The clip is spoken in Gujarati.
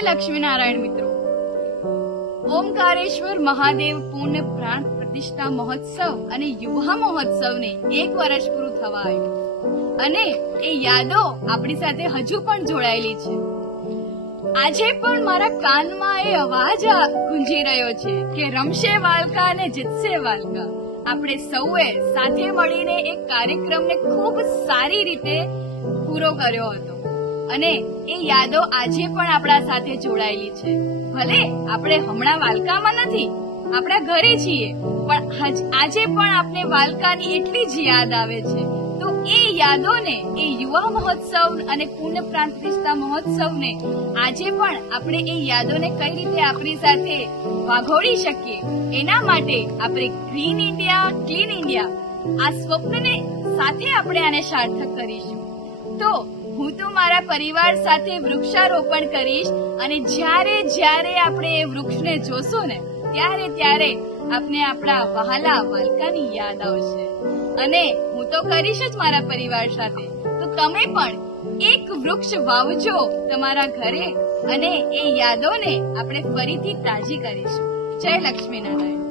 લક્ષ્મીનારાયણ મિત્રો, ઓમકારેશ્વર મહાદેવ પૂર્ણ પ્રાણ પ્રતિષ્ઠા મહોત્સવ અને યુવા મહોત્સવને 1 વર્ષ પૂરું થવા આવ્યું અને એ યાદો આપણી સાથે હજુ પણ જોડાયેલી છે. આજે પણ મારા કાનમાં એ અવાજ ગુંજી રહ્યો છે કે રમશે વાલકા અને જીતશે વાલકા. આપણે સૌએ સાથે મળીને એક કાર્યક્રમને ખૂબ સારી રીતે પૂરો કર્યો હતો અને એ યાદો આજે પણ આપણા સાથે જોડાયેલી છે. ભલે આપણે હમણાં વાલકામાં નથી, આપણા ઘરે છીએ, પણ આજે પણ આપણે વાલકાની એટલી જ યાદ આવે છે. તો એ યાદોને, એ યુવા મહોત્સવ અને પૂર્ણ પ્રાણ પ્રતિષ્ઠા મહોત્સવને આજે પણ આપણે એ યાદોને કઈ રીતે આપણી સાથે વાઘોડી શકીએ, એના માટે આપણે ગ્રીન ઇન્ડિયા, ક્લીન ઇન્ડિયા આ સ્વપ્નને સાથે આપણે આને સાર્થક કરીશું. તો હું તો મારા પરિવાર સાથે વૃક્ષારોપણ કરીશ અને જ્યારે આપણે એ વૃક્ષને જોશું ને ત્યારે આપણે આપણા વહાલા વાલકાની યાદ આવશે. અને હું તો કરીશ જ મારા પરિવાર સાથે. તો તમે પણ એક વૃક્ષ વાવજો તમારા ઘરે અને એ યાદોને આપણે ફરીથી તાજી કરીશું. જય લક્ષ્મીનારાયણ.